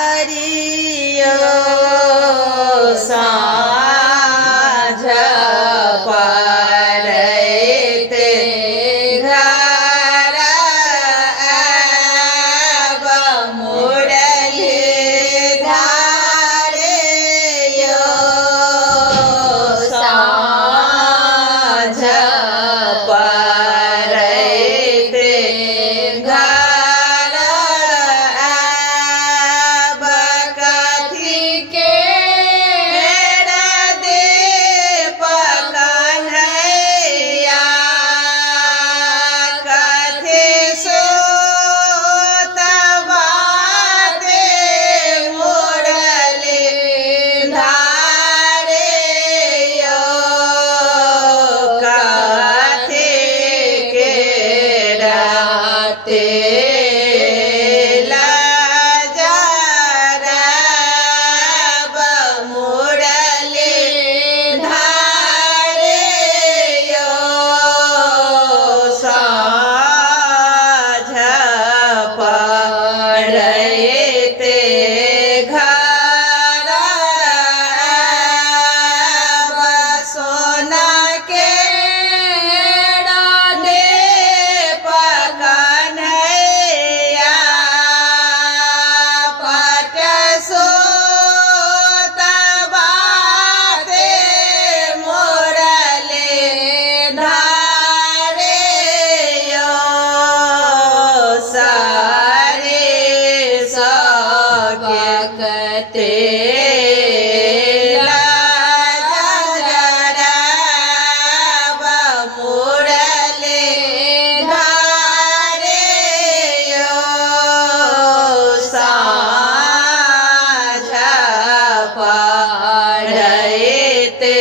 मुरलीधारियो साँझ पड़ैते घर आब मुरलीधारियो साँझ पड़ैते घर आब कथी के दीप कन्हैया कथी सुतबाते मुरलीधारियो कथी के राते लजरब मुरलीधारियो साँझ पड़ैते घर आब सोना के दीप कन्हैया पट सुतबाते मुरलीधारियो सारे सकते लजरब मुरलीधारियो साँझ पड़ैते